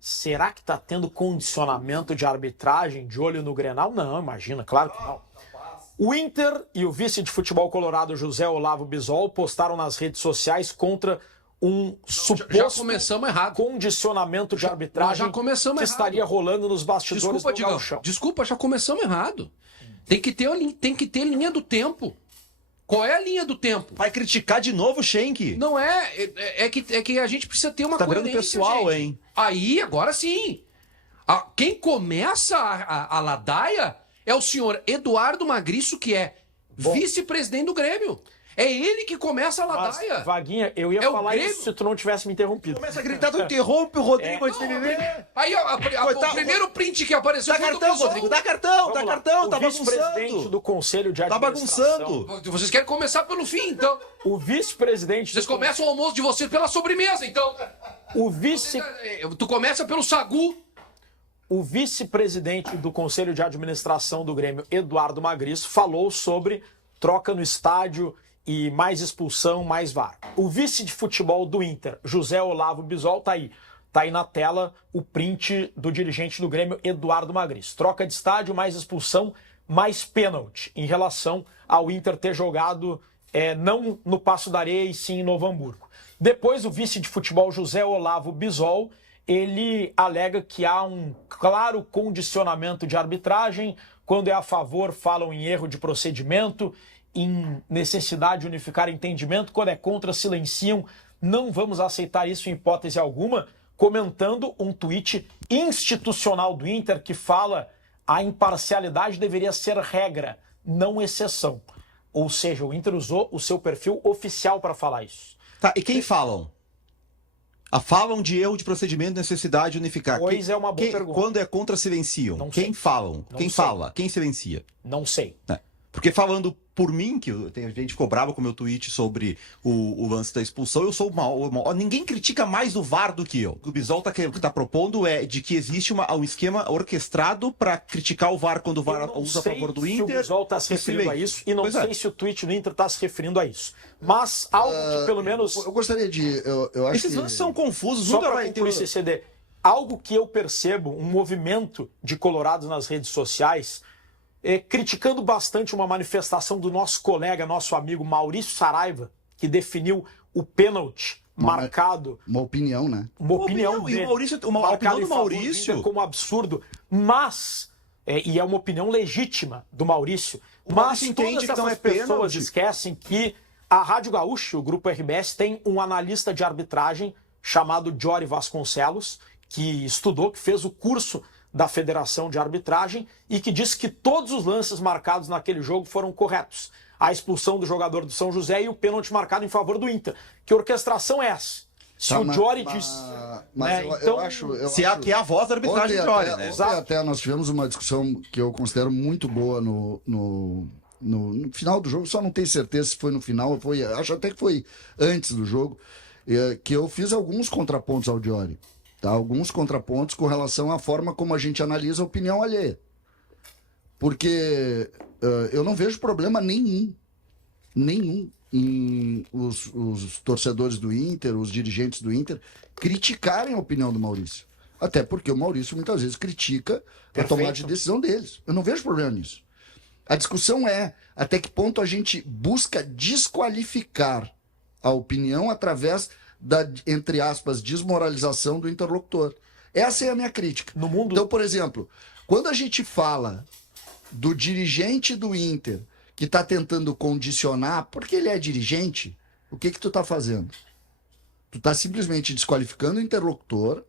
será que está tendo condicionamento de arbitragem de olho no Grenal? Não, imagina, claro que não. O Inter e o vice de futebol colorado José Olavo Bisol postaram nas redes sociais contra um suposto condicionamento de arbitragem que estaria rolando nos bastidores do Gauchão. Desculpa, já começamos errado. Tem que ter linha do tempo. Qual é a linha do tempo? Vai criticar de novo o Schenck? Não é que a gente precisa ter uma coerência, virando pessoal, gente. Hein? Aí, agora sim. Quem começa a ladaia é o senhor Eduardo Magriço, que é vice-presidente do Grêmio. É ele que começa a ladaia. Mas, Vaguinha, eu ia falar isso se tu não tivesse me interrompido. Começa a gritar, tu interrompe o Rodrigo antes de viver. Aí, o primeiro print que apareceu foi do Bisol. Rodrigo, dá cartão, tá bagunçando. O vice-presidente do Conselho de Administração. Tá bagunçando. Vocês querem começar pelo fim, então. O vice-presidente... Vocês começam o almoço de vocês pela sobremesa, então. Tu começa pelo sagu. O vice-presidente do Conselho de Administração do Grêmio, Eduardo Magriço, falou sobre troca no estádio e mais expulsão, mais VAR. O vice de futebol do Inter, José Olavo Bisol, tá aí na tela o print do dirigente do Grêmio, Eduardo Magriço. Troca de estádio, mais expulsão, mais pênalti, em relação ao Inter ter jogado não no Paço da Areia e sim em Novo Hamburgo. Depois, o vice de futebol, José Olavo Bisol, ele alega que há um claro condicionamento de arbitragem. Quando é a favor, falam em erro de procedimento, em necessidade de unificar entendimento. Quando é contra, silenciam. Não vamos aceitar isso em hipótese alguma. Comentando um tweet institucional do Inter que fala a imparcialidade deveria ser regra, não exceção. Ou seja, o Inter usou o seu perfil oficial para falar isso. Tá, e quem falam? Falam de erro de procedimento, necessidade de unificar. Pois é uma boa pergunta. Quando é contra, silenciam. Não quem sei. falam? Não quem sei. fala? Quem silencia? Não sei. Porque falando por mim, que tem gente ficou brava com o meu tweet sobre o lance da expulsão, eu sou mal. Ninguém critica mais o VAR do que eu. O que o Bisol tá propondo é de que existe um esquema orquestrado para criticar o VAR quando o VAR usa a favor do Inter. Se o Bisol está se referindo a isso, e não sei se o tweet do Inter está se referindo a isso. Mas algo que pelo menos... Eu gostaria de... Eu acho Esses lances são confusos. Só Nunca para vai concluir, CCD, algo que eu percebo, um movimento de colorados nas redes sociais, criticando bastante uma manifestação do nosso colega, nosso amigo Maurício Saraiva, que definiu o pênalti marcado. Uma opinião, né? Uma opinião dele. E a opinião do Maurício... como absurdo, mas... e é uma opinião legítima do Maurício. Mas todas essas pessoas esquecem que a Rádio Gaúcha, o Grupo RBS, tem um analista de arbitragem chamado Jory Vasconcelos, que estudou, que fez o curso da Federação de Arbitragem e que disse que todos os lances marcados naquele jogo foram corretos. A expulsão do jogador do São José e o pênalti marcado em favor do Inter. Que orquestração é essa? Se o Jory diz... eu acho... que é a voz da arbitragem do Jory, né? Até nós tivemos uma discussão que eu considero muito boa no final do jogo, só não tenho certeza se foi no final, acho até que foi antes do jogo, que eu fiz alguns contrapontos ao Jory. Tá? Alguns contrapontos com relação à forma como a gente analisa a opinião alheia. Porque eu não vejo problema nenhum em os torcedores do Inter, os dirigentes do Inter, criticarem a opinião do Maurício. Até porque o Maurício muitas vezes critica a tomada de decisão deles. Eu não vejo problema nisso. A discussão é até que ponto a gente busca desqualificar a opinião através da, entre aspas, desmoralização do interlocutor. Essa é a minha crítica. No mundo... Então, por exemplo, quando a gente fala do dirigente do Inter que está tentando condicionar, porque ele é dirigente, o que tu está fazendo? Tu está simplesmente desqualificando o interlocutor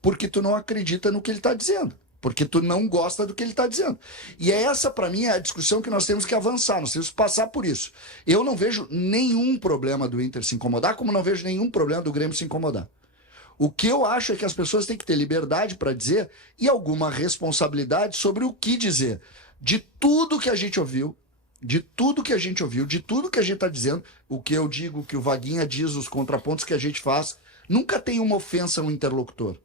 porque tu não acredita no que ele está dizendo. Porque tu não gosta do que ele está dizendo. E essa, para mim, é a discussão que nós temos que avançar, nós temos que passar por isso. Eu não vejo nenhum problema do Inter se incomodar, como não vejo nenhum problema do Grêmio se incomodar. O que eu acho é que as pessoas têm que ter liberdade para dizer e alguma responsabilidade sobre o que dizer. De tudo que a gente ouviu, de tudo que a gente está dizendo, o que eu digo, o que o Vaguinha diz, os contrapontos que a gente faz, nunca tem uma ofensa ao interlocutor.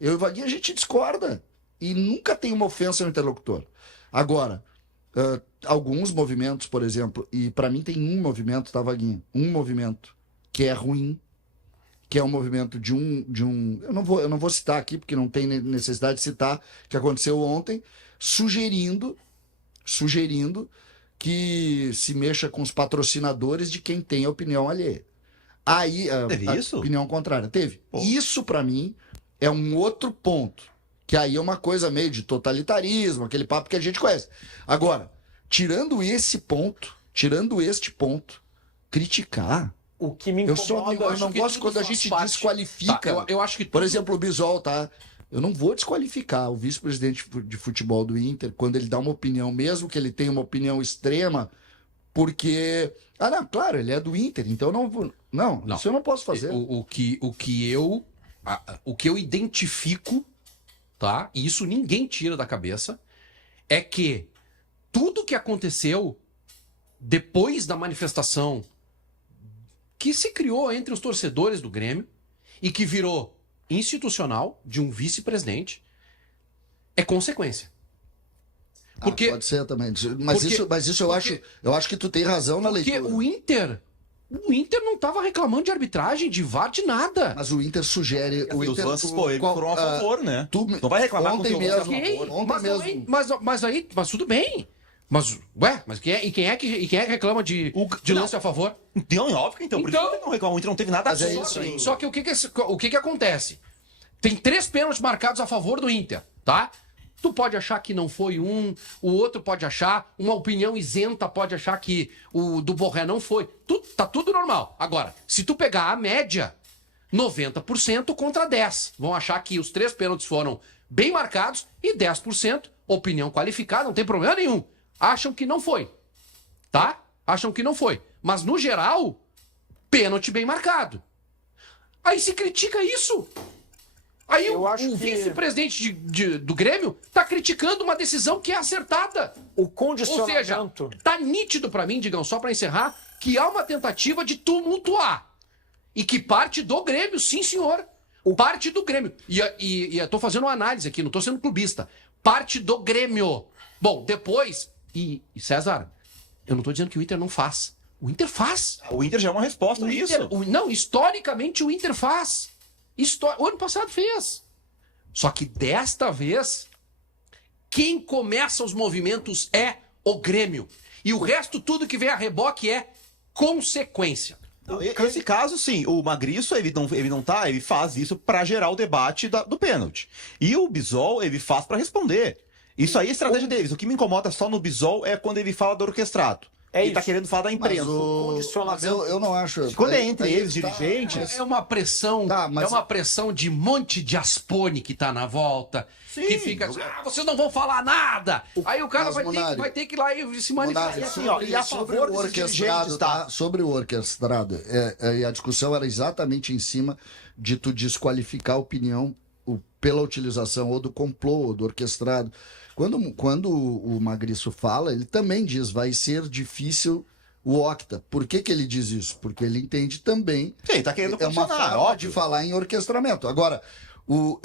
Eu e o Vaguinha, a gente discorda. E nunca tem uma ofensa ao interlocutor. Agora, alguns movimentos, por exemplo, e para mim tem um movimento, tá, Vaguinha? Um movimento que é ruim, que é um movimento de um eu não vou citar aqui, porque não tem necessidade de citar, que aconteceu ontem, sugerindo que se mexa com os patrocinadores de quem tem a opinião alheia. Aí, Teve a isso? opinião contrária. Teve. Pô. Isso, para mim, é um outro ponto. Que aí é uma coisa meio de totalitarismo, aquele papo que a gente conhece. Agora, tirando este ponto, criticar. O que me Eu incomoda... não que gosto tudo quando a faz gente parte. desqualifica. Tá, eu acho que Por tudo- exemplo, o Bisol, tá? Eu não vou desqualificar o vice-presidente de futebol do Inter quando ele dá uma opinião, mesmo que ele tenha uma opinião extrema, porque. Ah, não, claro, ele é do Inter, então eu não vou. Não, Não. isso eu não posso fazer. O que eu identifico, tá? E isso ninguém tira da cabeça, é que tudo que aconteceu depois da manifestação que se criou entre os torcedores do Grêmio e que virou institucional de um vice-presidente é consequência. Porque, Pode ser também. Mas isso eu acho que tu tem razão na porque leitura. o Inter não estava reclamando de arbitragem, de VAR, de nada. Mas o Inter sugere. O Os Inter, lances foram a favor, né? tu, Não vai reclamar com ontem o mesmo. Ok, Ontem mas, mesmo. também- mas tudo bem. Mas quem é que reclama de Não. lance a favor? Então, é óbvio que então. Por isso Então- que o Inter não reclama. O Inter não teve nada Mas é disso. isso aí. Só que o que acontece? Tem 3 pênaltis marcados a favor do Inter, tá? Tu pode achar que não foi um, o outro pode achar, uma opinião isenta pode achar que o do Borré não foi. Tá tudo normal. Agora, se tu pegar a média, 90% contra 10%. Vão achar que os 3 pênaltis foram bem marcados e 10%, opinião qualificada, não tem problema nenhum. Acham que não foi, tá? Acham que não foi. Mas, no geral, pênalti bem marcado. Aí se critica isso. Aí Eu acho o que- vice-presidente do Grêmio tá criticando uma decisão que é acertada. O Ou seja, condicionamento... tá nítido pra mim, Digão, só pra encerrar, que há uma tentativa de tumultuar. E que parte do Grêmio, sim, senhor. Parte do Grêmio. E eu tô fazendo uma análise aqui, não tô sendo clubista. Parte do Grêmio. Bom, depois... E César, eu não tô dizendo que o Inter não faz. O Inter faz. O Inter já é uma resposta O a isso. Inter, não, historicamente o Inter faz. O ano passado fez. Só que desta vez, quem começa os movimentos é o Grêmio. E o resto, tudo que vem a reboque é consequência. Não, esse caso, sim, o Magriço, ele faz isso pra gerar o debate do pênalti. E o Bisol, ele faz pra responder. Isso aí é a estratégia deles. O que me incomoda só no Bisol é quando ele fala do orquestrado. É ele isso. tá querendo falar da imprensa. Mas eu não acho. Quando é entre Aí eles, tá- dirigentes, É uma pressão, Tá, mas- é uma pressão de monte de Aspone que tá na volta, Sim. que fica, vocês não vão falar nada. Aí o cara Mas, vai ter que ir lá e se manifestar. Monari, assim, ó, e a sobre favor o dos orquestrado, dirigentes, tá? Sobre o orquestrado, e a discussão era exatamente em cima de tu desqualificar a opinião pela utilização ou do complô ou do orquestrado. Quando o Magriço fala, ele também diz, vai ser difícil o Octa. Por que ele diz isso? Porque ele entende também. sim, tá querendo É uma funcionar, forma óbvio. de falar em orquestramento. Agora, o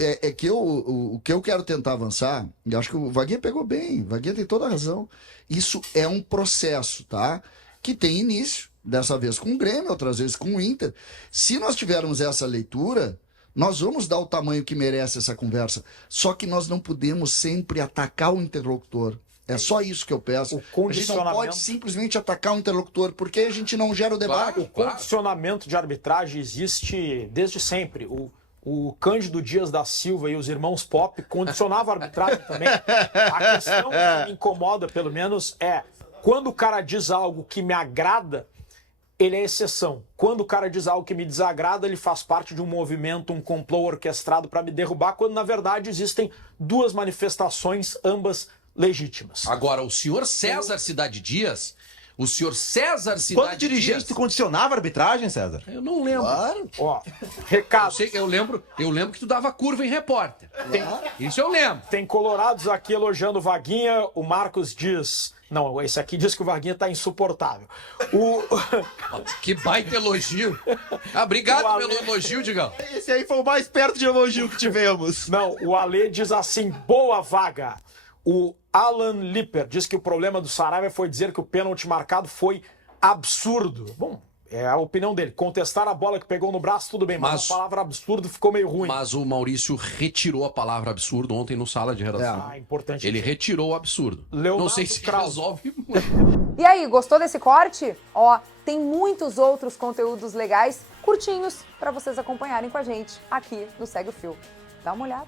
que eu quero tentar avançar, e acho que o Vaguinha pegou bem, o Vaguinha tem toda a razão. Isso é um processo, tá? Que tem início, dessa vez com o Grêmio, outras vezes com o Inter. Se nós tivermos essa leitura, nós vamos dar o tamanho que merece essa conversa. Só que nós não podemos sempre atacar o interlocutor. É só isso que eu peço. O A gente não condicionamento- pode simplesmente atacar o interlocutor, porque a gente não gera o debate. Claro. O condicionamento de arbitragem existe desde sempre. O Cândido Dias da Silva e os irmãos Pop condicionavam a arbitragem também. A questão que me incomoda, pelo menos, é quando o cara diz algo que me agrada, ele é exceção. Quando o cara diz algo que me desagrada, ele faz parte de um movimento, um complô orquestrado para me derrubar, quando na verdade existem duas manifestações, ambas legítimas. Agora, o senhor César Cidade Dias, Quando dirigente, tu condicionava a arbitragem, César? eu não lembro. Claro. Ó, Eu recado. sei que eu lembro que tu dava curva em repórter. Isso eu lembro. Tem colorados aqui elogiando o Vaguinha. O Marcos diz... Não, esse aqui diz que o Vaguinha tá insuportável. Que baita elogio. Obrigado O Ale- pelo elogio, Digão. Esse aí foi o mais perto de elogio que tivemos. Não, o Ale diz assim, boa vaga. O Alan Lipper diz que o problema do Saraiva foi dizer que o pênalti marcado foi absurdo. Bom, É a opinião dele. Contestar a bola que pegou no braço, tudo bem, mas a palavra absurdo ficou meio ruim. Mas o Maurício retirou a palavra absurdo ontem no sala de redação. Ah, importante. Ele retirou o absurdo. Leonardo Não sei se Krause. resolve. E aí, gostou desse corte? Ó, tem muitos outros conteúdos legais, curtinhos, para vocês acompanharem com a gente aqui no Segue o Fio. Dá uma olhada.